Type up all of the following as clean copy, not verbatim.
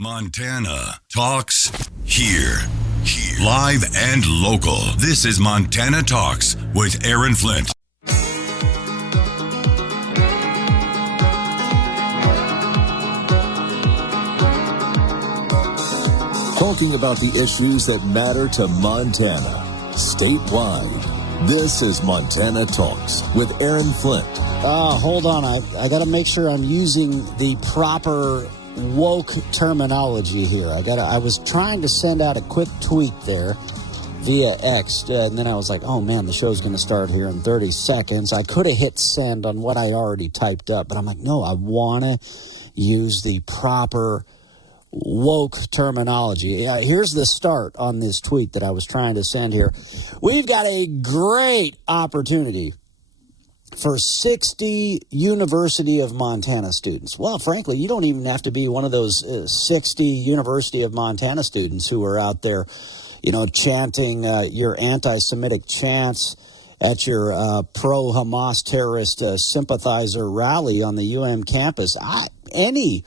Montana Talks here. Live and local. This is Montana Talks with Aaron Flint. Talking about the issues that matter to Montana, statewide. This is Montana Talks with Aaron Flint. Hold on. I got to make sure I'm using the proper woke terminology here. I was trying to send out a quick tweet there via X, and then I was like, oh man, the show's going to start here in 30 seconds. I could have hit send on what I already typed up, but I'm like, no, I want to use the proper woke terminology. Here's the start on this tweet that I was trying to send here. We've got a great opportunity for 60 University of Montana students. Well, frankly, you don't even have to be one of those 60 University of Montana students who are out there, chanting your anti-Semitic chants at your pro-Hamas terrorist sympathizer rally on the UM campus. Any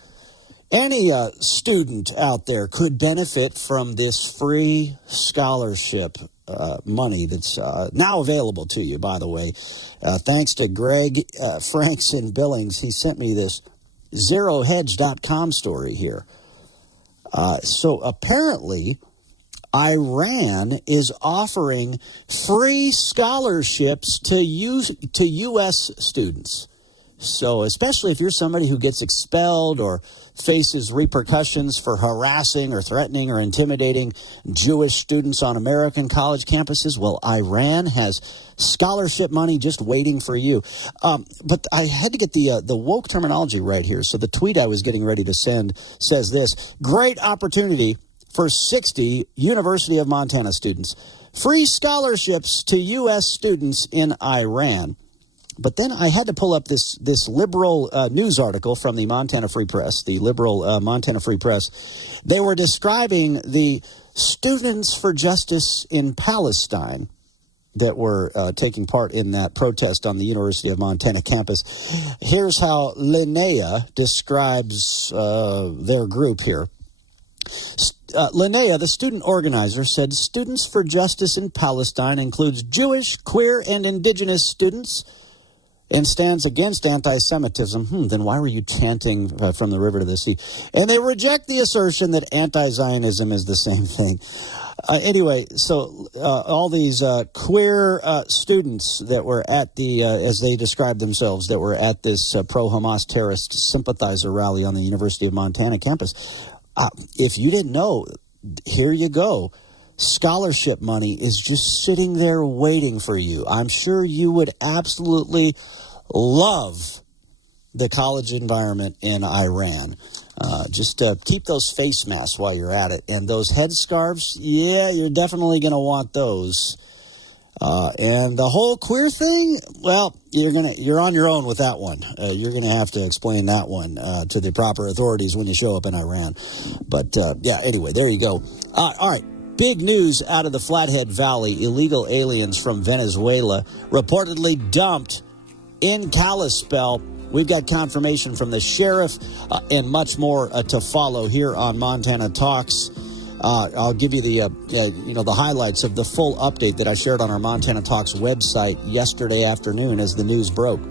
student out there could benefit from this free scholarship money that's now available to you, by the way. Thanks to Greg Franks in Billings. He sent me this ZeroHedge.com story here. So apparently, Iran is offering free scholarships to U.S. students. So especially if you're somebody who gets expelled or faces repercussions for harassing or threatening or intimidating Jewish students on American college campuses, well, Iran has scholarship money just waiting for you. But I had to get the woke terminology right here. So the tweet I was getting ready to send says this: great opportunity for 60 University of Montana students. Free scholarships to U.S. students in Iran. But then I had to pull up this liberal news article from the Montana Free Press, the liberal Montana Free Press. They were describing the Students for Justice in Palestine that were taking part in that protest on the University of Montana campus. Here's how Linnea describes their group here. Linnea, the student organizer, said Students for Justice in Palestine includes Jewish, queer, and indigenous students and stands against anti-Semitism. Then why were you chanting from the river to the sea? And they reject the assertion that anti-Zionism is the same thing. Anyway, so all these queer students that were at the, as they described themselves, that were at this pro-Hamas terrorist sympathizer rally on the University of Montana campus, if you didn't know, here you go. Scholarship money is just sitting there waiting for you. I'm sure you would absolutely love the college environment in Iran. Just keep those face masks while you're at it. And those headscarves, yeah, you're definitely going to want those. And the whole queer thing, well, you're on your own with that one. You're going to have to explain that one to the proper authorities when you show up in Iran. But, anyway, there you go. All right. Big news out of the Flathead Valley. Illegal aliens from Venezuela reportedly dumped in Kalispell. We've got confirmation from the sheriff and much more to follow here on Montana Talks. I'll give you the highlights of the full update that I shared on our Montana Talks website yesterday afternoon as the news broke.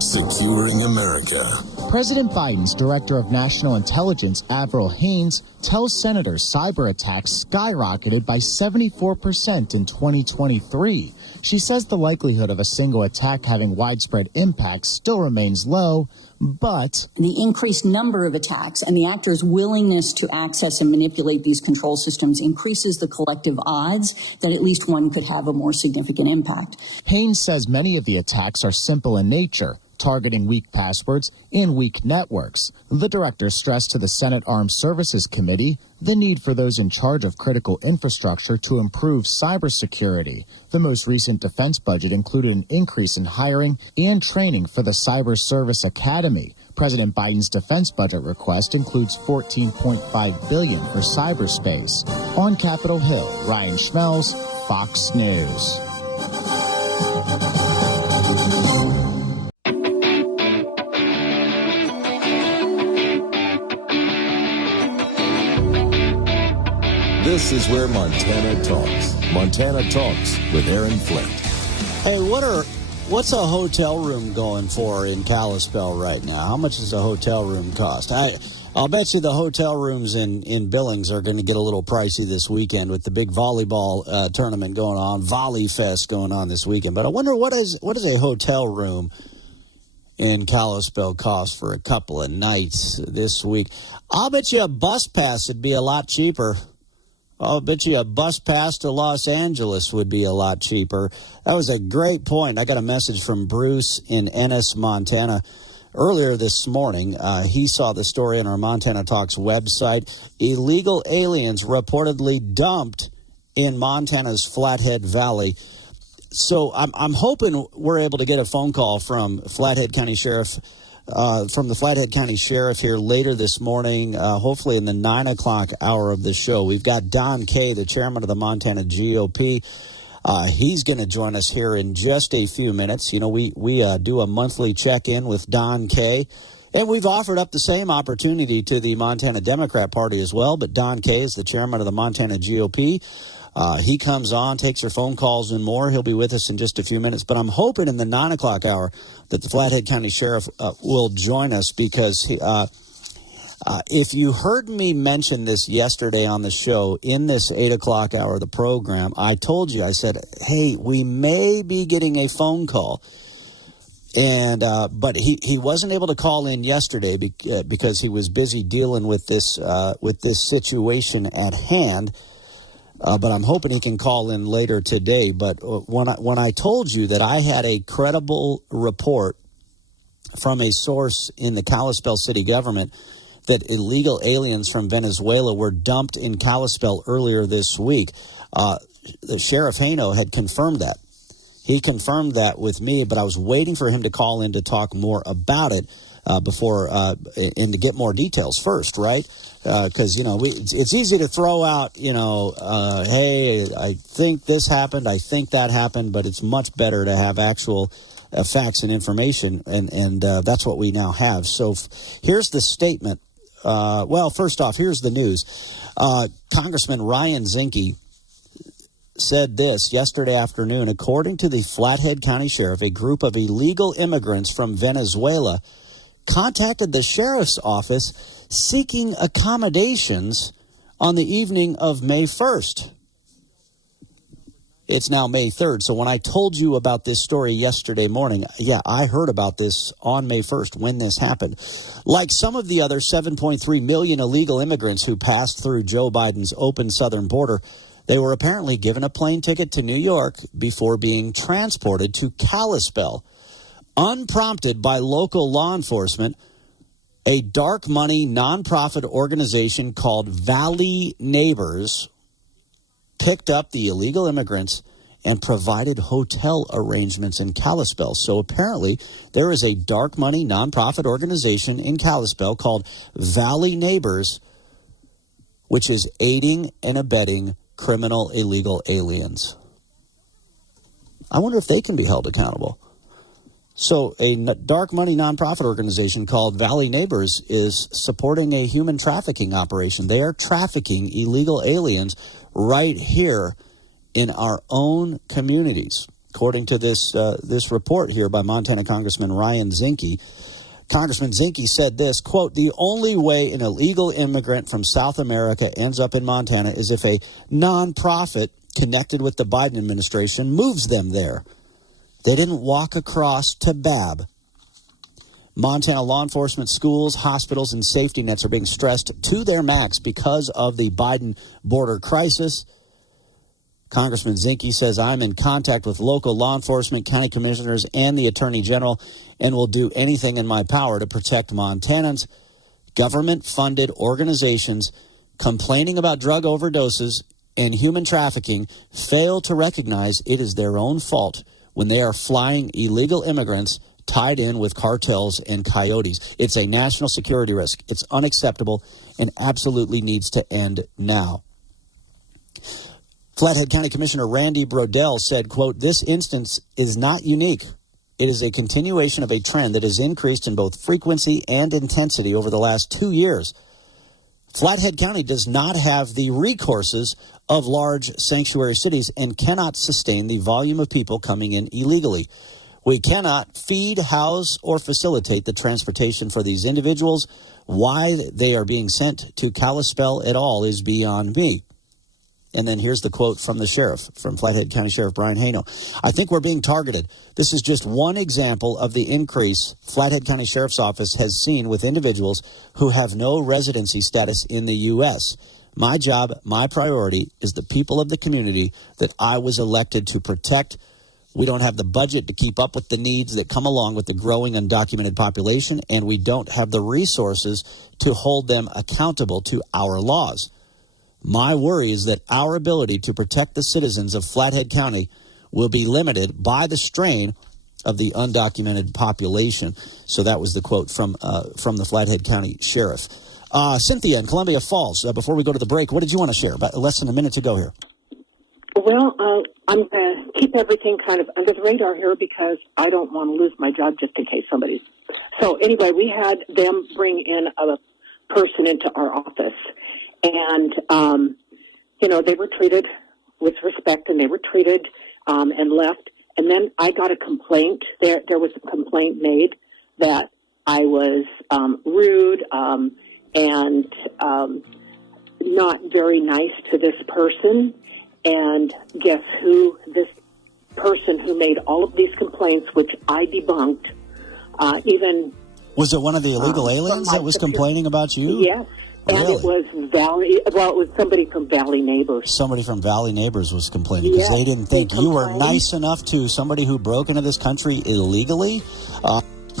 Securing America. President Biden's Director of National Intelligence, Avril Haines, tells senators cyber attacks skyrocketed by 74% in 2023. She says the likelihood of a single attack having widespread impact still remains low, but the increased number of attacks and the actors' willingness to access and manipulate these control systems increases the collective odds that at least one could have a more significant impact. Haines says many of the attacks are simple in nature, targeting weak passwords and weak networks. The director stressed to the Senate Armed Services Committee the need for those in charge of critical infrastructure to improve cybersecurity. The most recent defense budget included an increase in hiring and training for the Cyber Service Academy. President Biden's defense budget request includes $14.5 billion for cyberspace. On Capitol Hill, Ryan Schmelz, Fox News. This is where Montana talks. Montana Talks with Aaron Flint. Hey, what's a hotel room going for in Kalispell right now? How much does a hotel room cost? I'll bet you the hotel rooms in Billings are going to get a little pricey this weekend with the big volleyball tournament going on, Volley Fest going on this weekend. But I wonder what does a hotel room in Kalispell cost for a couple of nights this week? I'll bet you a bus pass would be a lot cheaper. I'll bet you a bus pass to Los Angeles would be a lot cheaper. That was a great point. I got a message from Bruce in Ennis, Montana. Earlier this morning, he saw the story on our Montana Talks website. Illegal aliens reportedly dumped in Montana's Flathead Valley. So I'm hoping we're able to get a phone call from Flathead County Sheriff, from the Flathead County Sheriff here later this morning, hopefully in the 9 o'clock hour of the show. We've got Don Kay, the chairman of the Montana GOP. He's going to join us here in just a few minutes. You know, we do a monthly check-in with Don Kay, and we've offered up the same opportunity to the Montana Democrat Party as well, but Don Kay is the chairman of the Montana GOP. He comes on, takes your phone calls and more. He'll be with us in just a few minutes. But I'm hoping in the 9 o'clock hour that the Flathead County Sheriff will join us because if you heard me mention this yesterday on the show, in this 8 o'clock hour of the program, I told you, I said, hey, we may be getting a phone call. And but he wasn't able to call in yesterday because he was busy dealing with this situation at hand. But I'm hoping he can call in later today. But when I told you that I had a credible report from a source in the Kalispell city government that illegal aliens from Venezuela were dumped in Kalispell earlier this week, Sheriff Haino had confirmed that. He confirmed that with me, but I was waiting for him to call in to talk more about it before and to get more details first, right? Because, you know, it's easy to throw out, you know, hey, I think this happened, I think that happened, but it's much better to have actual facts and information, and that's what we now have. So here's the statement. Well, first off, here's the news. Congressman Ryan Zinke said this yesterday afternoon. According to the Flathead County Sheriff, a group of illegal immigrants from Venezuela contacted the sheriff's office seeking accommodations on the evening of May 1st. It's now May 3rd, so when I told you about this story yesterday morning, yeah, I heard about this on May 1st when this happened. Like some of the other 7.3 million illegal immigrants who passed through Joe Biden's open southern border, they were apparently given a plane ticket to New York before being transported to Kalispell. Unprompted by local law enforcement, a dark money nonprofit organization called Valley Neighbors picked up the illegal immigrants and provided hotel arrangements in Kalispell. So apparently there is a dark money nonprofit organization in Kalispell called Valley Neighbors, which is aiding and abetting criminal illegal aliens. I wonder if they can be held accountable. So a dark money nonprofit organization called Valley Neighbors is supporting a human trafficking operation. They are trafficking illegal aliens right here in our own communities. According to this report here by Montana Congressman Ryan Zinke, Congressman Zinke said this, quote, "The only way an illegal immigrant from South America ends up in Montana is if a nonprofit connected with the Biden administration moves them there. They didn't walk across to BAB. Montana law enforcement, schools, hospitals, and safety nets are being stressed to their max because of the Biden border crisis." Congressman Zinke says, "I'm in contact with local law enforcement, county commissioners, and the attorney general, and will do anything in my power to protect Montanans. Government-funded organizations complaining about drug overdoses and human trafficking fail to recognize it is their own fault when they are flying illegal immigrants tied in with cartels and coyotes. It's a national security risk. It's unacceptable and absolutely needs to end now." Flathead County Commissioner Randy Brodell said, quote, "This instance is not unique. It is a continuation of a trend that has increased in both frequency and intensity over the last 2 years. Flathead County does not have the recourses of large sanctuary cities and cannot sustain the volume of people coming in illegally. We cannot feed, house, or facilitate the transportation for these individuals. Why they are being sent to Kalispell at all is beyond me. And then here's the quote from the sheriff, from Flathead County Sheriff Brian Hano. I think we're being targeted. This is just one example of the increase Flathead County Sheriff's Office has seen with individuals who have no residency status in the U.S. My job, my priority is the people of the community that I was elected to protect. We don't have the budget to keep up with the needs that come along with the growing undocumented population, and we don't have the resources to hold them accountable to our laws. My worry is that our ability to protect the citizens of Flathead County will be limited by the strain of the undocumented population. So that was the quote from the Flathead County Sheriff. Cynthia in Columbia Falls, before we go to the break, what did you want to share? About less than a minute to go here. Well, I'm going to keep everything kind of under the radar here because I don't want to lose my job just in case somebody. So anyway, we had them bring in a person into our office. And, they were treated with respect and they were treated and left. And then I got a complaint. There was a complaint made that I was rude and not very nice to this person. And guess who? This person who made all of these complaints, which I debunked, even... Was it one of the illegal aliens that was complaining about you? Yes. And really? It was somebody from Valley Neighbors. Somebody from Valley Neighbors was complaining because they didn't think you were nice enough to somebody who broke into this country illegally.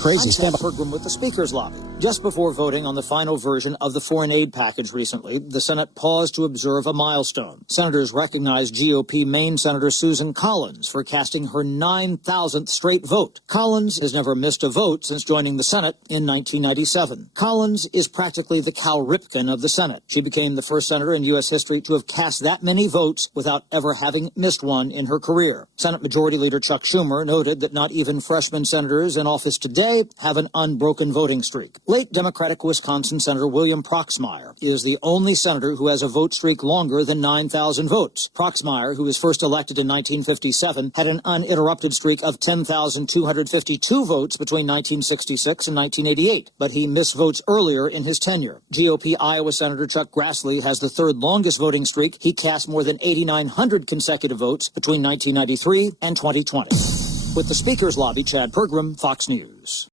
Crazy. I'm Ted Pergram with the Speaker's Lobby. Just before voting on the final version of the foreign aid package recently, the Senate paused to observe a milestone. Senators recognized GOP Maine Senator Susan Collins for casting her 9,000th straight vote. Collins has never missed a vote since joining the Senate in 1997. Collins is practically the Cal Ripken of the Senate. She became the first senator in U.S. history to have cast that many votes without ever having missed one in her career. Senate Majority Leader Chuck Schumer noted that not even freshman senators in office today have an unbroken voting streak. Late Democratic Wisconsin Senator William Proxmire is the only senator who has a vote streak longer than 9,000 votes. Proxmire, who was first elected in 1957, had an uninterrupted streak of 10,252 votes between 1966 and 1988, but he missed votes earlier in his tenure. GOP Iowa Senator Chuck Grassley has the third longest voting streak. He cast more than 8,900 consecutive votes between 1993 and 2020. With the Speaker's Lobby, Chad Pergram, Fox News.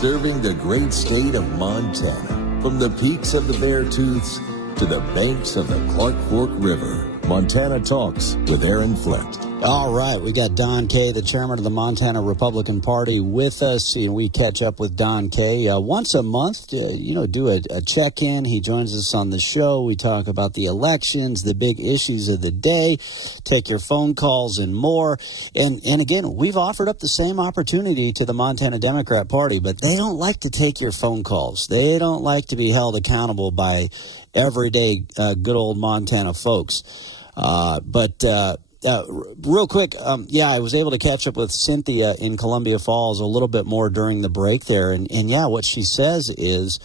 Serving the great state of Montana, from the peaks of the Beartooths to the banks of the Clark Fork River. Montana Talks with Aaron Flint. All right, we got Don Kay, the chairman of the Montana Republican Party, with us. We catch up with Don Kay once a month, do a check-in. He joins us on the show. We talk about the elections, the big issues of the day, take your phone calls and more. And again, we've offered up the same opportunity to the Montana Democrat Party, but they don't like to take your phone calls. They don't like to be held accountable by everyday good old Montana folks. Real quick, I was able to catch up with Cynthia in Columbia Falls a little bit more during the break there, and what she says is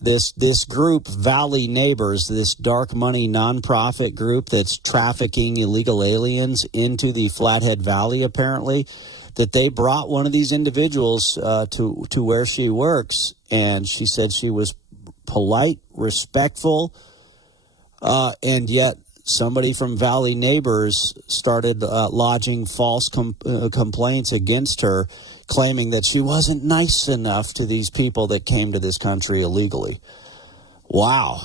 this group, Valley Neighbors, this dark money nonprofit group that's trafficking illegal aliens into the Flathead Valley, apparently, that they brought one of these individuals to where she works, and she said she was polite, respectful, and yet somebody from Valley Neighbors started lodging false complaints against her, claiming that she wasn't nice enough to these people that came to this country illegally. Wow.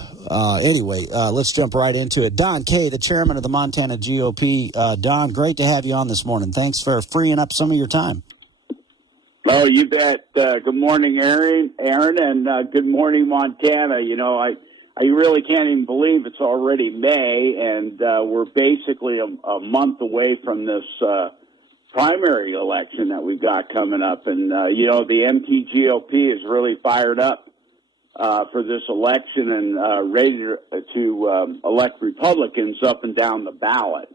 Anyway, let's jump right into it. Don Kay, the chairman of the Montana GOP. Don, great to have you on this morning. Thanks for freeing up some of your time. Oh, you bet. Good morning, Aaron, and good morning, Montana. I really can't even believe it's already May, and we're basically a month away from this primary election that we've got coming up. And, the MTGOP is really fired up for this election and ready to elect Republicans up and down the ballot,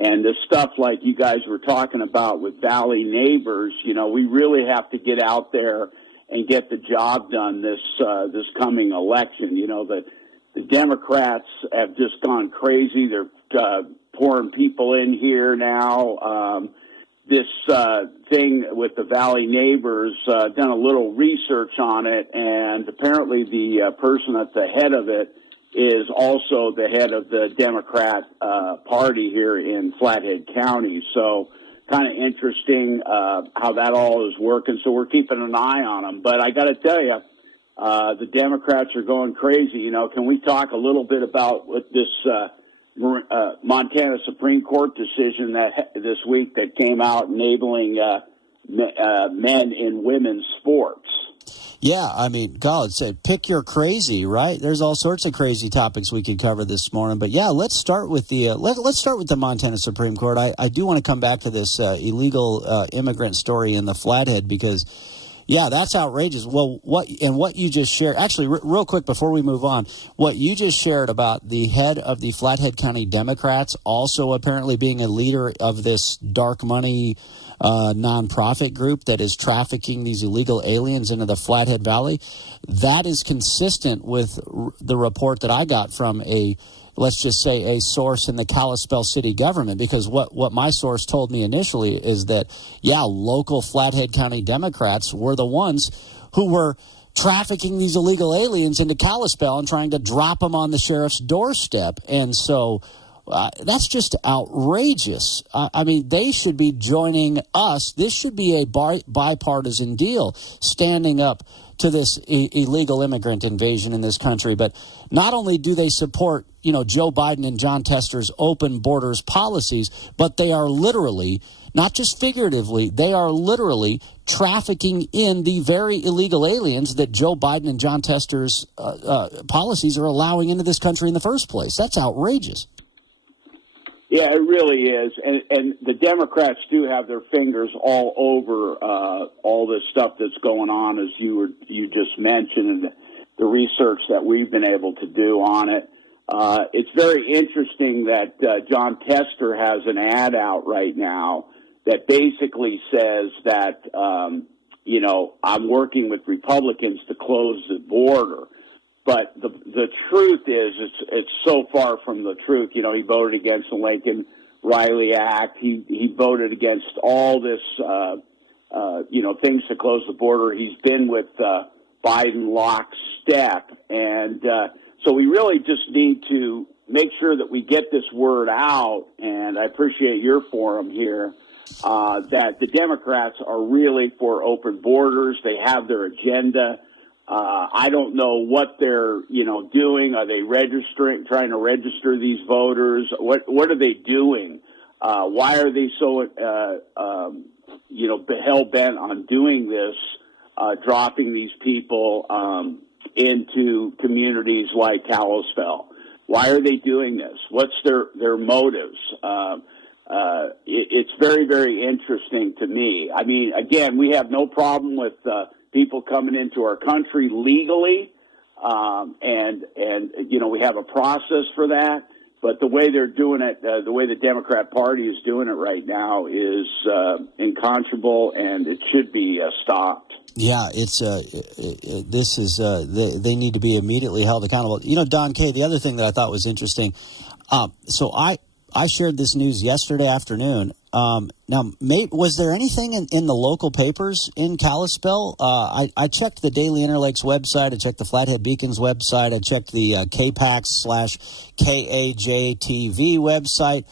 and the stuff like you guys were talking about with Valley Neighbors, we really have to get out there and get the job done this coming election. The Democrats have just gone crazy. They're pouring people in here now. This thing with the Valley Neighbors, done a little research on it, and apparently the person at the head of it is also the head of the Democrat Party here in Flathead County. So kind of interesting how that all is working. So we're keeping an eye on them. But I got to tell you, the Democrats are going crazy. Can we talk a little bit about what this Montana Supreme Court decision this week that came out enabling men in women's sports? Yeah, I mean, God said, pick your crazy, right? There's all sorts of crazy topics we could cover this morning, but yeah, let's start with the let's start with the Montana Supreme Court. I do want to come back to this illegal immigrant story in the Flathead because, yeah, that's outrageous. Well, what you just shared, actually, real quick before we move on, what you just shared about the head of the Flathead County Democrats also apparently being a leader of this dark money nonprofit group that is trafficking these illegal aliens into the Flathead Valley, that is consistent with the report that I got from let's just say a source in the Kalispell city government, because what my source told me initially is that, yeah, local Flathead County Democrats were the ones who were trafficking these illegal aliens into Kalispell and trying to drop them on the sheriff's doorstep. And so that's just outrageous. I mean, they should be joining us. This should be a bipartisan deal, standing up to this illegal immigrant invasion in this country. But not only do they support, Joe Biden and John Tester's open borders policies, but they are literally, not just figuratively, they are literally trafficking in the very illegal aliens that Joe Biden and John Tester's policies are allowing into this country in the first place. That's outrageous. Yeah, it really is, and the Democrats do have their fingers all over all this stuff that's going on, as you just mentioned, and the research that we've been able to do on it. It's very interesting that John Tester has an ad out right now that basically says that I'm working with Republicans to close the border. But the truth is, it's so far from the truth. He voted against the Lincoln-Riley Act. He voted against all this, things to close the border. He's been with Biden lockstep. And so we really just need to make sure that we get this word out, and I appreciate your forum here, that the Democrats are really for open borders. They have their agenda. I don't know what they're, doing. Are they trying to register these voters? What are they doing? Why are they so, hell-bent on doing this, dropping these people into communities like Kalispell? Why are they doing this? What's their motives? It's very, very interesting to me. I mean, again, we have no problem with people coming into our country legally, and we have a process for that. But the way they're doing it, the way the Democrat Party is doing it right now, is unconscionable, and it should be stopped. Yeah, they need to be immediately held accountable. Don K., the other thing that I thought was interesting, so I shared this news yesterday afternoon. Now, was there anything in the local papers in Kalispell? I checked the Daily Interlakes website. I checked the Flathead Beacon's website. I checked the KPAX/KAJTV website.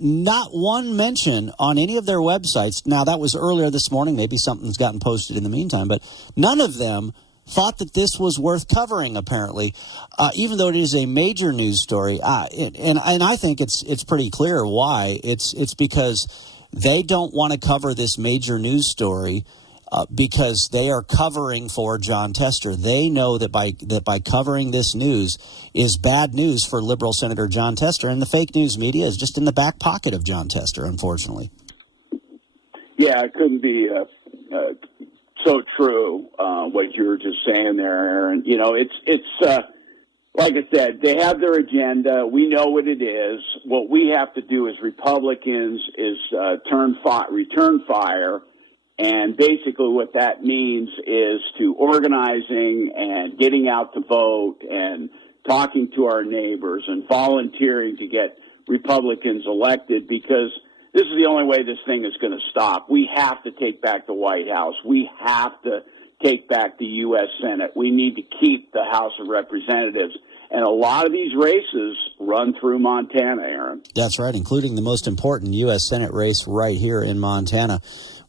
Not one mention on any of their websites. Now, that was earlier this morning. Maybe something's gotten posted in the meantime, but none of them thought that this was worth covering, apparently, even though it is a major news story. And I think it's pretty clear why. It's because they don't want to cover this major news story because they are covering for John Tester. They know that by covering this news is bad news for liberal Senator John Tester, and the fake news media is just in the back pocket of John Tester, unfortunately. Yeah, it couldn't be so true, what you were just saying there, Aaron. You know, it's like I said, they have their agenda. We know what it is. What we have to do as Republicans is return fire. And basically what that means is to organizing and getting out to vote and talking to our neighbors and volunteering to get Republicans elected, because this is the only way this thing is going to stop. We have to take back the White House. We have to take back the U.S. Senate. We need to keep the House of Representatives. And a lot of these races run through Montana, Aaron. That's right, including the most important U.S. Senate race right here in Montana.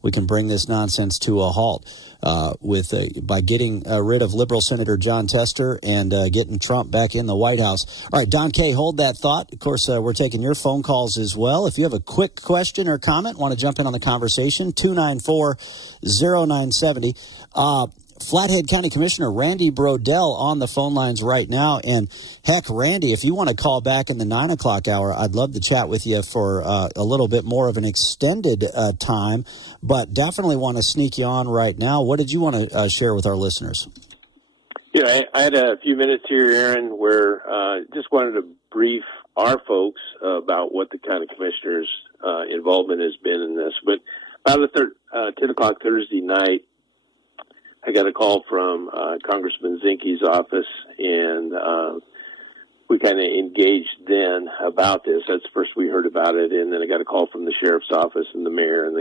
We can bring this nonsense to a halt by getting rid of liberal Senator John Tester and getting Trump back in the White House. All right, Don Kay, hold that thought. Of course, we're taking your phone calls as well. If you have a quick question or comment, want to jump in on the conversation, 294-0970. Flathead County Commissioner Randy Brodell on the phone lines right now. And heck, Randy, if you want to call back in the 9 o'clock hour, I'd love to chat with you for a little bit more of an extended time, but definitely want to sneak you on right now. What did you want to share with our listeners? Yeah, I had a few minutes here, Aaron, where just wanted to brief our folks about what the county commissioner's involvement has been in this. But about 10 o'clock Thursday night, I got a call from Congressman Zinke's office, and we kind of engaged then about this. That's the first we heard about it, and then I got a call from the sheriff's office and the mayor, and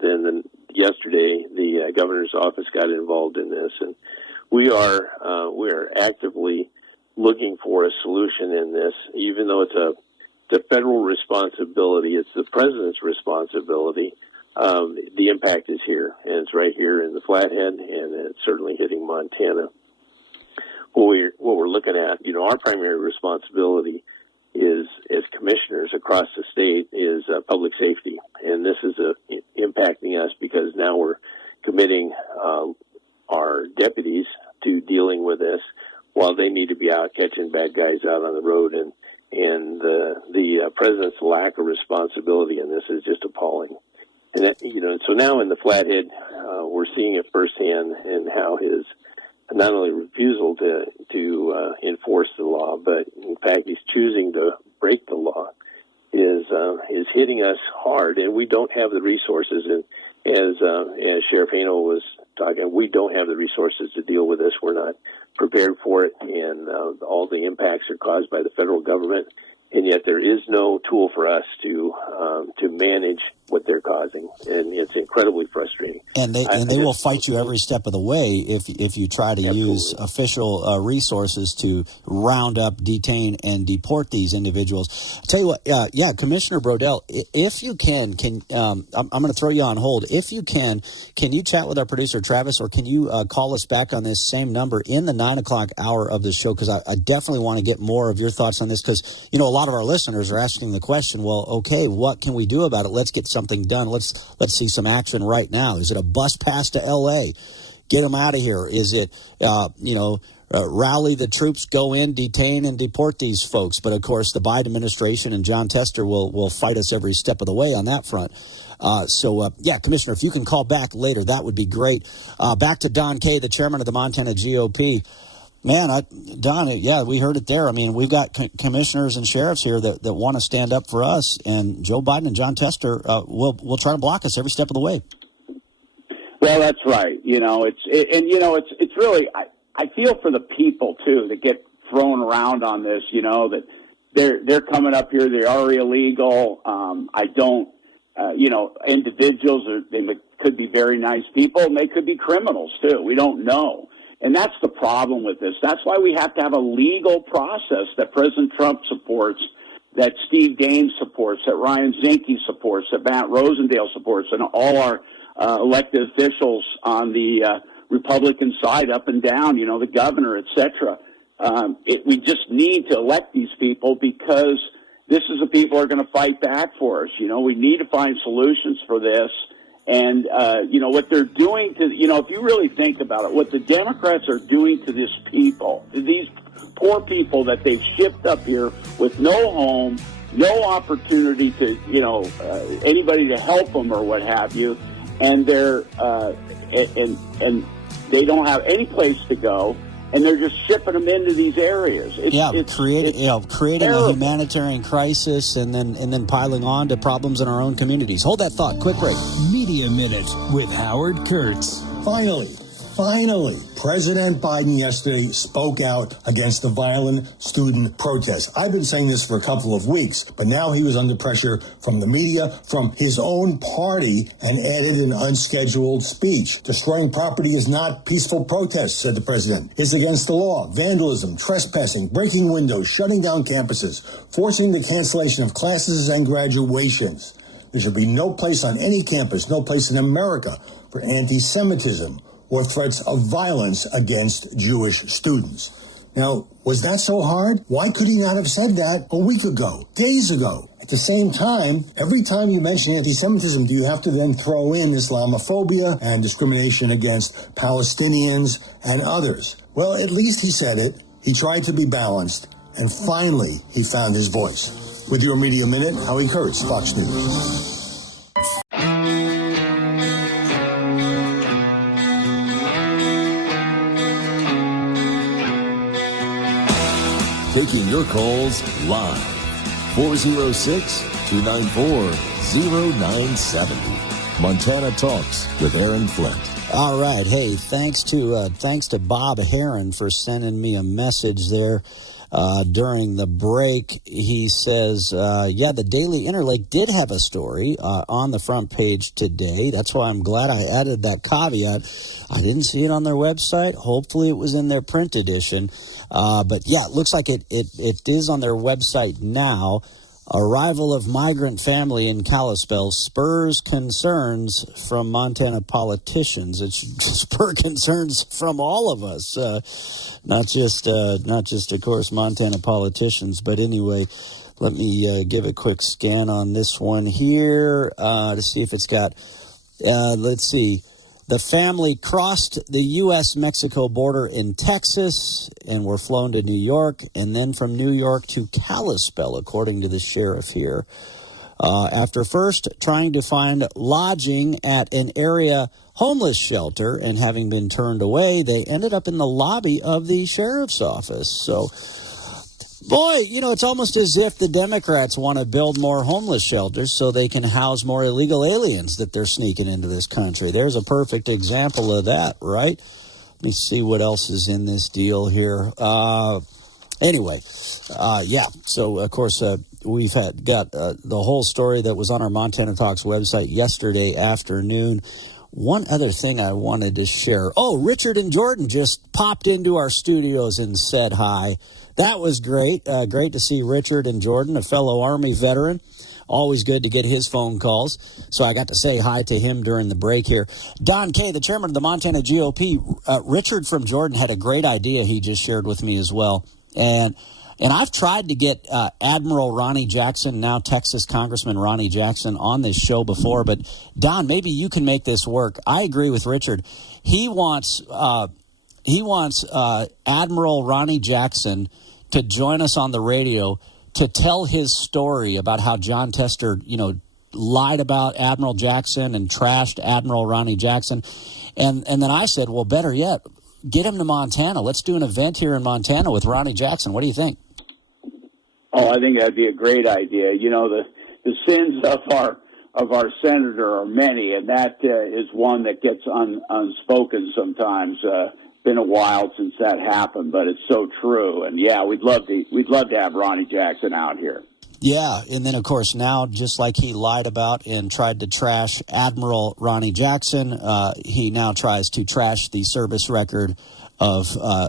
then yesterday the governor's office got involved in this, and we are actively looking for a solution in this, even though it's a federal responsibility. It's the president's responsibility. The impact is here, and it's right here in the Flathead, and it's certainly hitting Montana. What we're looking at, our primary responsibility is, as commissioners across the state, is public safety, and this is impacting us because now we're committing our deputies to dealing with this, while they need to be out catching bad guys out on the road, and the president's lack of responsibility in this is just appalling. And that, so now in the Flathead, we're seeing it firsthand in how his not only refusal to enforce the law, but in fact he's choosing to break the law is hitting us hard, and we don't have the resources. And as Sheriff Hano was talking, we don't have the resources to deal with this. We're not prepared for it, and all the impacts are caused by the federal government. And yet there is no tool for us to manage what they're causing, and it's incredibly frustrating. And they will fight you every step of the way if you try to use official resources to round up, detain, and deport these individuals. I'll tell you what, Commissioner Brodell, if you can I'm going to throw you on hold. If you can you chat with our producer Travis, or can you call us back on this same number in the 9 o'clock hour of the show? Because I definitely want to get more of your thoughts on this, because a lot of our listeners are asking the question, well, okay, what can we do about it? Let's get something done. Let's see some action right now. Is it a bus pass to L.A.? Get them out of here. Is it, rally the troops, go in, detain, and deport these folks? But, of course, the Biden administration and John Tester will fight us every step of the way on that front. Commissioner, if you can call back later, that would be great. Back to Don Kay, the chairman of the Montana GOP. Man, Don, we heard it there. I mean, we've got commissioners and sheriffs here that want to stand up for us, and Joe Biden and John Tester will try to block us every step of the way. Well, that's right. It's really, I feel for the people too that get thrown around on this. That they're coming up here, they are illegal. Individuals they could be very nice people, and they could be criminals too. We don't know. And that's the problem with this. That's why we have to have a legal process that President Trump supports, that Steve Daines supports, that Ryan Zinke supports, that Matt Rosendale supports, and all our elected officials on the Republican side, up and down, the governor, etc. We just need to elect these people, because this is the people who are going to fight back for us. We need to find solutions for this. And, what they're doing to, if you really think about it, what the Democrats are doing to these poor people that they've shipped up here with no home, no opportunity to, anybody to help them or what have you. And they're and they don't have any place to go, and they're just shipping them into these areas. Creating a humanitarian crisis and then piling on to problems in our own communities. Hold that thought. Quick break. Media Minute with Howard Kurtz. Finally, President Biden yesterday spoke out against the violent student protests. I've been saying this for a couple of weeks, but now he was under pressure from the media, from his own party, and added an unscheduled speech. Destroying property is not peaceful protest, said the president. It's against the law. Vandalism, trespassing, breaking windows, shutting down campuses, forcing the cancellation of classes and graduations. There should be no place on any campus, no place in America for anti-Semitism or threats of violence against Jewish students. Now, was that so hard? Why could he not have said that a week ago, days ago? At the same time, every time you mention anti-Semitism, do you have to then throw in Islamophobia and discrimination against Palestinians and others? Well, at least he said it. He tried to be balanced, and finally he found his voice. With your Media Minute, Howie Kurtz, Fox News. Taking your calls live. 406-294-0970. Montana Talks with Aaron Flint. All right. Hey, thanks to Bob Heron for sending me a message there during the break. He says, the Daily Interlake did have a story on the front page today. That's why I'm glad I added that caveat. I didn't see it on their website. Hopefully it was in their print edition. But yeah, it looks like it is on their website now. Arrival of migrant family in Kalispell spurs concerns from Montana politicians. It should spur concerns from all of us, not just of course Montana politicians. But anyway, let me give a quick scan on this one here to see if it's got. Let's see. The family crossed the U.S.-Mexico border in Texas and were flown to New York, and then from New York to Kalispell, according to the sheriff here. After first trying to find lodging at an area homeless shelter and having been turned away, they ended up in the lobby of the sheriff's office. So, boy, it's almost as if the Democrats want to build more homeless shelters so they can house more illegal aliens that they're sneaking into this country. There's a perfect example of that, right? Let me see what else is in this deal here. So, of course, we've got the whole story that was on our Montana Talks website yesterday afternoon. One other thing I wanted to share. Oh, Richard and Jordan just popped into our studios and said hi. That was great. Great to see Richard and Jordan, a fellow Army veteran. Always good to get his phone calls. So I got to say hi to him during the break here. Don Kay, the chairman of the Montana GOP, Richard from Jordan had a great idea he just shared with me as well. And I've tried to get Admiral Ronnie Jackson, now Texas Congressman Ronnie Jackson, on this show before. But, Don, maybe you can make this work. I agree with Richard. He wants Admiral Ronnie Jackson to join us on the radio to tell his story about how John Tester, lied about Admiral Jackson and trashed Admiral Ronnie Jackson. And then I said, well, better yet, get him to Montana. Let's do an event here in Montana with Ronnie Jackson. What do you think? Oh, I think that'd be a great idea. The sins of our senator are many, and that is one that gets unspoken sometimes. Been a while since that happened, but it's so true. And yeah, we'd love to have Ronnie Jackson out here. Yeah, and then of course now, just like he lied about and tried to trash Admiral Ronnie Jackson, he now tries to trash the service record of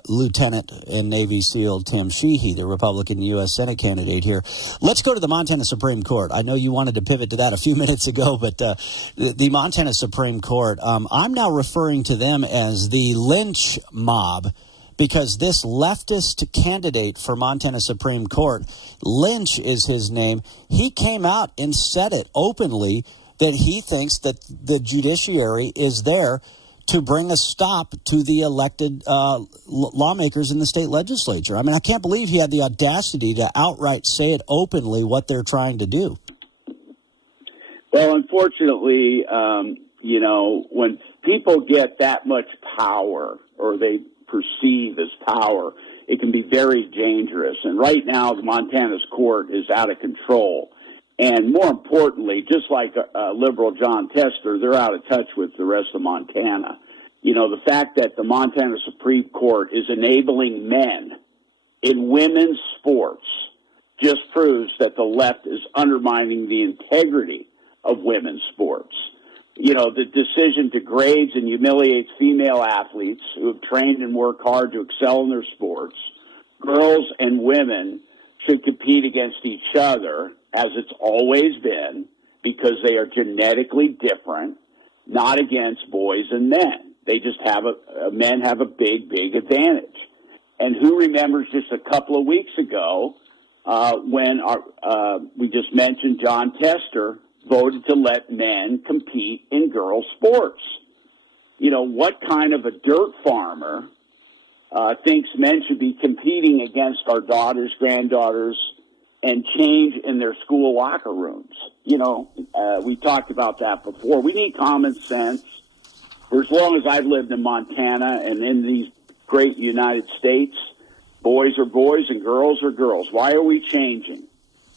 Lieutenant and Navy SEAL Tim Sheehy, the Republican U.S. Senate candidate here. Let's go to the Montana Supreme Court. I know you wanted to pivot to that a few minutes ago, but the Montana Supreme Court, I'm now referring to them as the lynch mob, because this leftist candidate for Montana Supreme Court, Lynch is his name, he came out and said it openly that he thinks that the judiciary is there to bring a stop to the elected lawmakers in the state legislature. I mean, I can't believe he had the audacity to outright say it openly what they're trying to do. Well, unfortunately, when people get that much power, or they perceive as power, it can be very dangerous. And right now, the Montana's court is out of control. And more importantly, just like liberal John Tester, they're out of touch with the rest of Montana. You know, the fact that the Montana Supreme Court is enabling men in women's sports just proves that the left is undermining the integrity of women's sports. You know, the decision degrades and humiliates female athletes who have trained and worked hard to excel in their sports. Girls and women should compete against each other, as it's always been, because they are genetically different, not against boys and men. They just have men have a big, big advantage. And who remembers just a couple of weeks ago when we just mentioned John Tester voted to let men compete in girls' sports? You know, what kind of a dirt farmer thinks men should be competing against our daughters, granddaughters, and change in their school locker rooms? You know, we talked about that before. We need common sense. For as long as I've lived in Montana and in these great United States, boys are boys and girls are girls. Why are we changing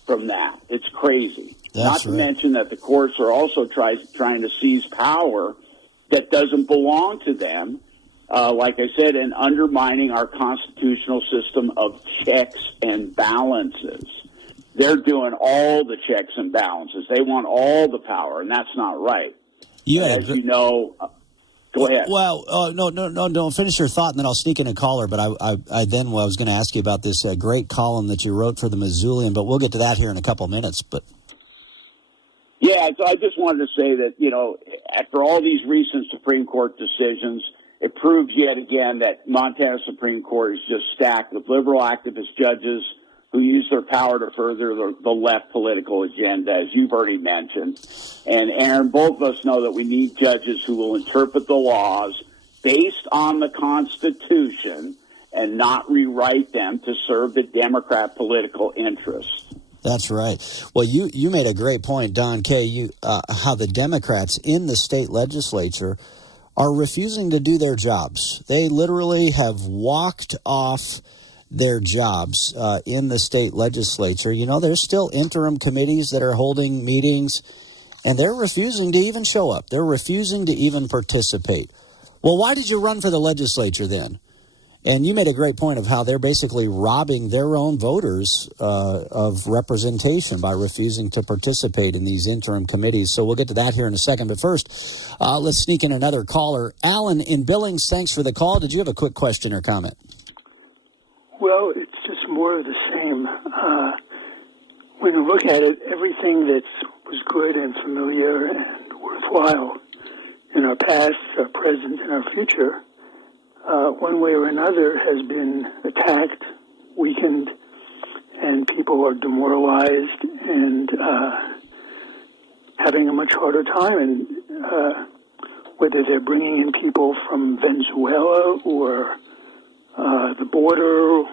from that? It's crazy. Not to mention that the courts are also trying to seize power that doesn't belong to them, like I said, and undermining our constitutional system of checks and balances. They're doing all the checks and balances. They want all the power, and that's not right. As you know... Go ahead. Well, no. Finish your thought, and then I'll sneak in a caller. But I was going to ask you about this great column that you wrote for the Missoulian, but we'll get to that here in a couple of minutes. But yeah, so I just wanted to say that, you know, after all these recent Supreme Court decisions, it proves yet again that Montana Supreme Court is just stacked with liberal activist judges who use their power to further the left political agenda, as you've already mentioned. And Aaron, both of us know that we need judges who will interpret the laws based on the Constitution and not rewrite them to serve the Democrat political interests. That's right. Well, you made a great point, Don Kay, how the Democrats in the state legislature are refusing to do their jobs. They literally have walked off their jobs in the state legislature. You know, there's still interim committees that are holding meetings, and they're refusing to even show up. They're refusing to even participate. Well, why did you run for the legislature then? And you made a great point of how they're basically robbing their own voters of representation by refusing to participate in these interim committees. So we'll get to that here in a second. But first, let's sneak in another caller. Alan in Billings, thanks for the call. Did you have a quick question or comment? Well, it's just more of the same. When you look at it, everything that was good and familiar and worthwhile in our past, our present, and our future, one way or another has been attacked, weakened, and people are demoralized and having a much harder time. And whether they're bringing in people from Venezuela or the border,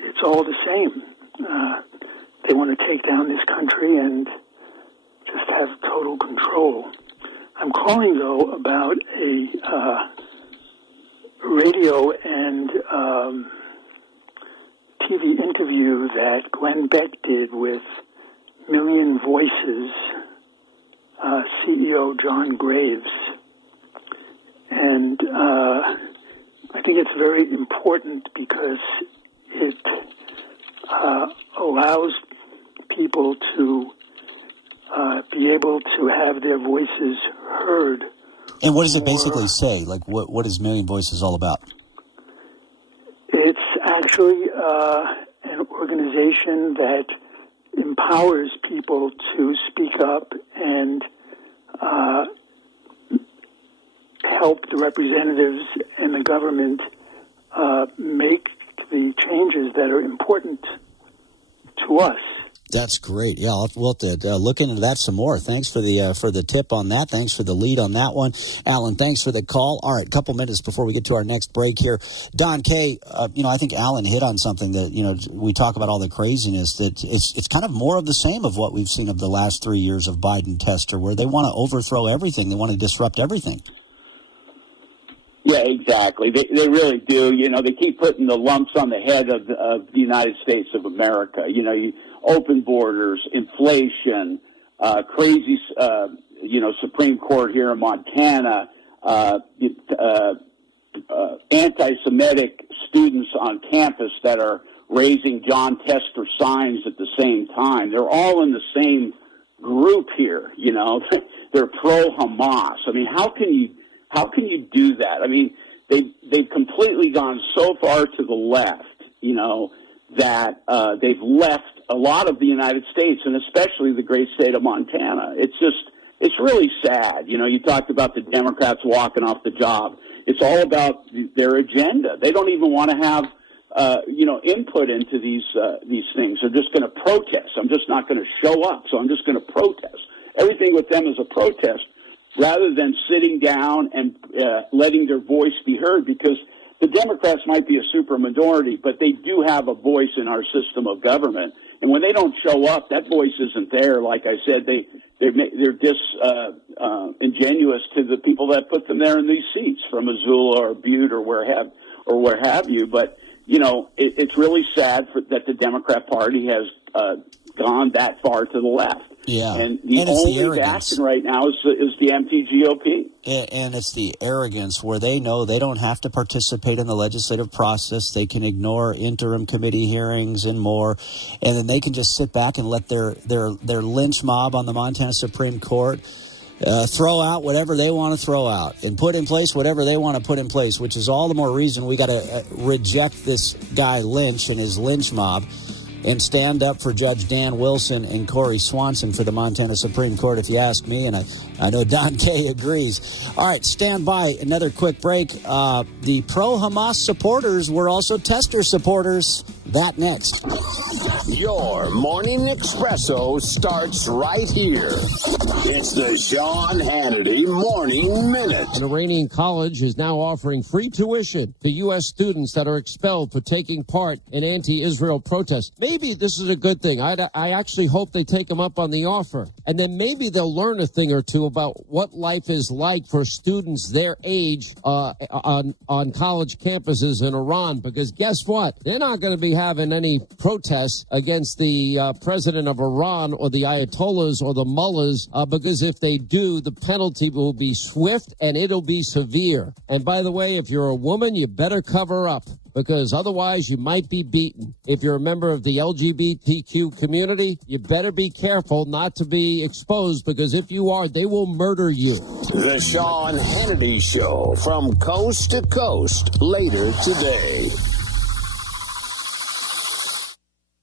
it's all the same. They want to take down this country and just have total control. I'm calling, though, about a radio and TV interview that Glenn Beck did with Million Voices CEO John Graves. And I think it's very important because it allows people to be able to have their voices heard. And what does it basically say? Like, what is Million Voices all about? It's actually an organization that empowers people to speak up and help the representatives and the government make the changes that are important to us. That's great. Yeah, we'll have to look into that some more. Thanks for the tip on that. Thanks for the lead on that one. Alan, thanks for the call. All right, a couple minutes before we get to our next break here. Don Kay, I think Alan hit on something that, we talk about all the craziness, that it's kind of more of the same of what we've seen of the last 3 years of Biden Tester, where they want to overthrow everything. They want to disrupt everything. Yeah, exactly. They really do. You know, they keep putting the lumps on the head of the United States of America. You know, open borders, inflation, crazy, Supreme Court here in Montana, anti-Semitic students on campus that are raising John Tester signs at the same time. They're all in the same group here. You know, they're pro-Hamas. I mean, how can you do that? I mean, they've completely gone so far to the left, you know, that they've left a lot of the United States, and especially the great state of Montana. It's really sad. You know, you talked about the Democrats walking off the job. It's all about their agenda. They don't even want to have, input into these things. They're just going to protest. I'm just not going to show up, so I'm just going to protest. Everything with them is a protest, rather than sitting down and letting their voice be heard, because the Democrats might be a super minority, but they do have a voice in our system of government. And when they don't show up, that voice isn't there. Like I said, they're disingenuous to the people that put them there in these seats, from Missoula or Butte or where have you. But you know, it's really sad that the Democrat Party has gone that far to the left. Yeah, and the only reaction right now is the empty GOP. And it's the arrogance where they know they don't have to participate in the legislative process. They can ignore interim committee hearings and more, and then they can just sit back and let their lynch mob on the Montana Supreme Court throw out whatever they want to throw out and put in place whatever they want to put in place, which is all the more reason we got to reject this guy Lynch and his lynch mob and stand up for Judge Dan Wilson and Corey Swanson for the Montana Supreme Court, if you ask me, and I know Dante agrees. All right, stand by. Another quick break. The pro-Hamas supporters were also Tester supporters. That next. Your morning espresso starts right here. It's the Sean Hannity Morning Minute. An Iranian college is now offering free tuition to U.S. students that are expelled for taking part in anti-Israel protests. Maybe this is a good thing. I actually hope they take them up on the offer. And then maybe they'll learn a thing or two about what life is like for students their age on college campuses in Iran. Because guess what? They're not going to be having any protests against the president of Iran or the Ayatollahs or the mullahs, because if they do, the penalty will be swift and it'll be severe. And by the way, if you're a woman, you better cover up, because otherwise you might be beaten. If you're a member of the LGBTQ community, you better be careful not to be exposed, because if you are, they will murder you. The Sean Hannity Show, from coast to coast, later today.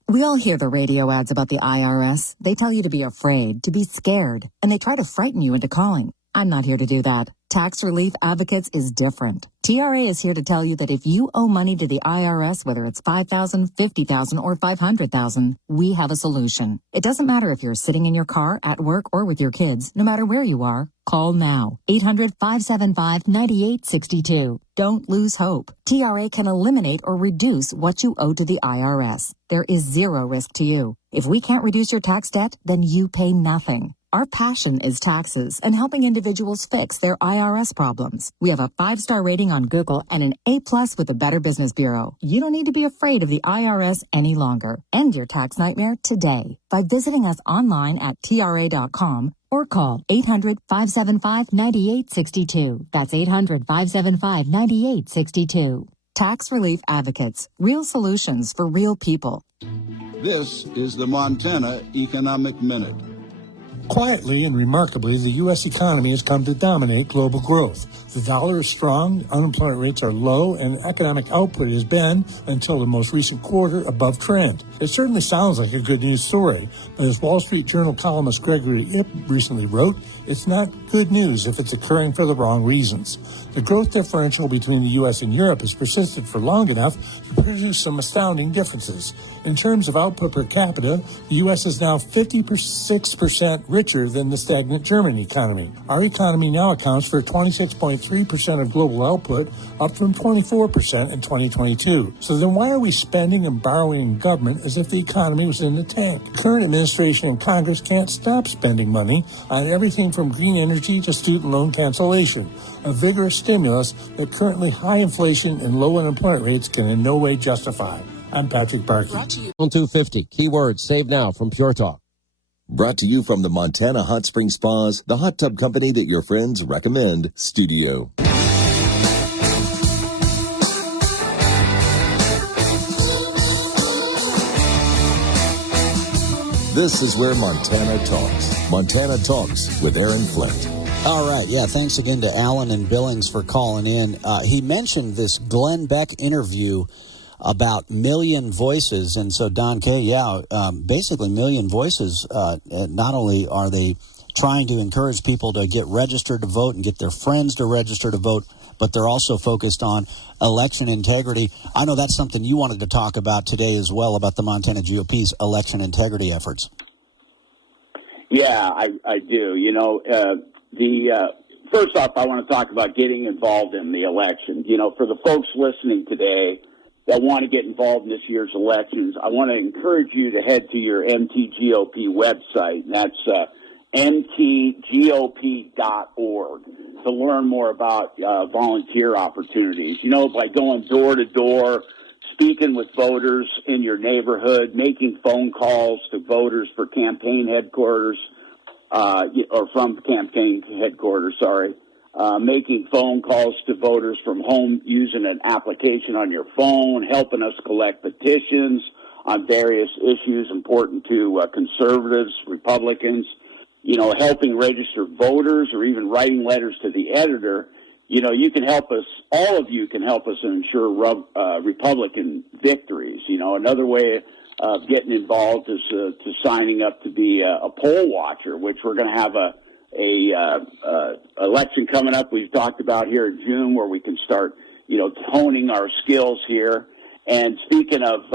We all hear the radio ads about the IRS. They tell you to be afraid, to be scared, and they try to frighten you into calling. I'm not here to do that. Tax Relief Advocates is different. TRA is here to tell you that if you owe money to the IRS, whether it's $5,000, $50,000, or $500,000, we have a solution. It doesn't matter if you're sitting in your car, at work, or with your kids. No matter where you are, call now. 800-575-9862. Don't lose hope. TRA can eliminate or reduce what you owe to the IRS. There is zero risk to you. If we can't reduce your tax debt, then you pay nothing. Our passion is taxes and helping individuals fix their IRS problems. We have a 5-star rating on Google and an A+ with the Better Business Bureau. You don't need to be afraid of the IRS any longer. End your tax nightmare today by visiting us online at TRA.com or call 800-575-9862. That's 800-575-9862. Tax Relief Advocates. Real solutions for real people. This is the Montana Economic Minute. Quietly and remarkably, the U.S. economy has come to dominate global growth. The dollar is strong, unemployment rates are low, and economic output has been, until the most recent quarter, above trend. It certainly sounds like a good news story, but as Wall Street Journal columnist Gregory Ip recently wrote, it's not good news if it's occurring for the wrong reasons. The growth differential between the U.S. and Europe has persisted for long enough to produce some astounding differences. In terms of output per capita, the U.S. is now 56% richer than the stagnant German economy. Our economy now accounts for 26.3% of global output, up from 24% in 2022. So then why are we spending and borrowing in government as if the economy was in the tank? The current administration and Congress can't stop spending money on everything from green energy to student loan cancellation. a vigorous stimulus that currently high inflation and low unemployment rates can in no way justify. I'm Patrick Barkey. On 250, keyword, save now from Pure Talk. Brought to you from the Montana Hot Spring Spas, the hot tub company that your friends recommend, studio. This is where Montana talks. Montana Talks with Aaron Flint. All right. Yeah. Thanks again to Alan and Billings for calling in. He mentioned this Glenn Beck interview about Million Voices. And so, Don K., basically Million Voices, not only are they trying to encourage people to get registered to vote and get their friends to register to vote, but they're also focused on election integrity. I know that's something you wanted to talk about today as well, about the Montana GOP's election integrity efforts. Yeah, I do. You know, first off, I want to talk about getting involved in the election. You know, for the folks listening today that want to get involved in this year's elections, I want to encourage you to head to your MTGOP website, and that's mtgop.org, to learn more about volunteer opportunities. You know, by going door to door, speaking with voters in your neighborhood, making phone calls to voters for campaign headquarters, or from campaign headquarters, making phone calls to voters from home using an application on your phone, helping us collect petitions on various issues important to conservatives, Republicans, you know, helping register voters, or even writing letters to the editor. You know, you can help us, all of you can help us ensure Republican victories. You know, another way of getting involved is to signing up to be a poll watcher, which we're going to have a election coming up we've talked about here in June, where we can start, you know, honing our skills here. And speaking of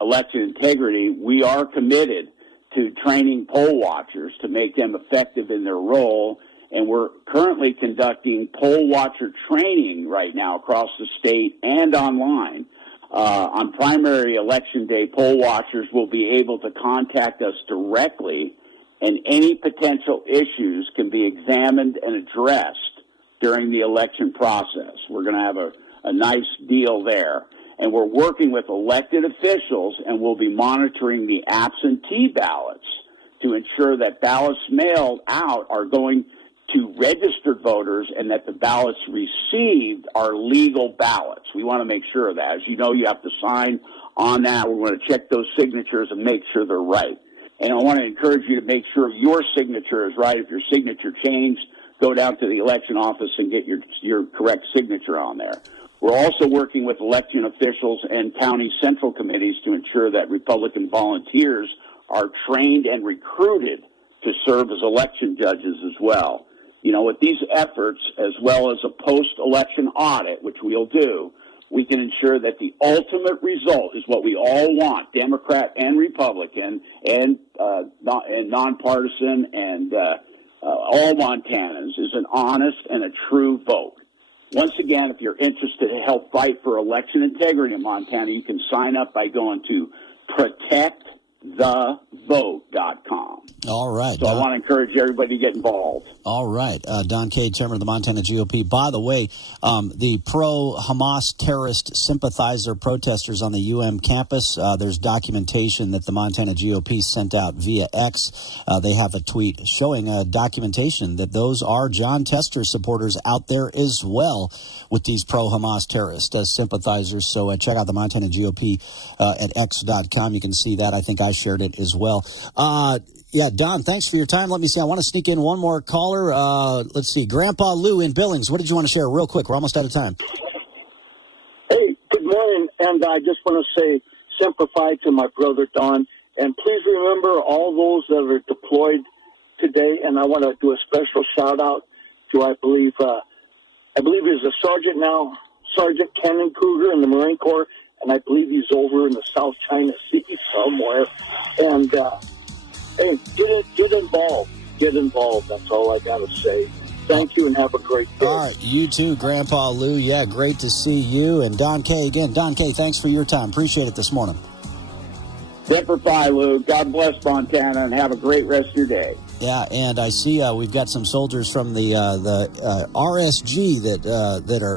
election integrity, we are committed to training poll watchers to make them effective in their role. And we're currently conducting poll watcher training right now across the state and online. On primary election day, poll watchers will be able to contact us directly, and any potential issues can be examined and addressed during the election process. We're going to have a nice deal there. And we're working with elected officials, and we'll be monitoring the absentee ballots to ensure that ballots mailed out are going to registered voters and that the ballots received are legal ballots. We want to make sure of that. As you know, you have to sign on that. We're going to check those signatures and make sure they're right. And I want to encourage you to make sure your signature is right. If your signature changed, go down to the election office and get your correct signature on there. We're also working with election officials and county central committees to ensure that Republican volunteers are trained and recruited to serve as election judges as well. You know, with these efforts, as well as a post-election audit, which we'll do, we can ensure that the ultimate result is what we all want, Democrat and Republican, and nonpartisan, and all Montanans, is an honest and a true vote. Once again, if you're interested to help fight for election integrity in Montana, you can sign up by going to protectthevote.com. All right. So I want to encourage everybody to get involved. All right. Don K., chairman of the Montana GOP. By the way, the pro-Hamas terrorist sympathizer protesters on the UM campus, there's documentation that the Montana GOP sent out via X. They have a tweet showing documentation that those are John Tester supporters out there as well with these pro-Hamas terrorist sympathizers. So check out the Montana GOP at X.com. You can see that. I think I shared it as well. Yeah, Don, thanks for your time. Let me see. I want to sneak in one more caller. Let's see. Grandpa Lou in Billings. What did you want to share real quick? We're almost out of time. Hey, good morning. And I just want to say, sympathize to my brother, Don. And please remember all those that are deployed today. And I want to do a special shout out to, I believe he's a sergeant now, Sergeant Kenan Kruger in the Marine Corps. And I believe he's over in the South China Sea somewhere. And, hey, get involved. Get involved. That's all I got to say. Thank you and have a great day. All right. You too, Grandpa Lou. Yeah, great to see you. And Don K. again. Don K., thanks for your time. Appreciate it this morning. Semper Fi, Lou. God bless Montana, and have a great rest of your day. Yeah, and I see we've got some soldiers from the RSG that are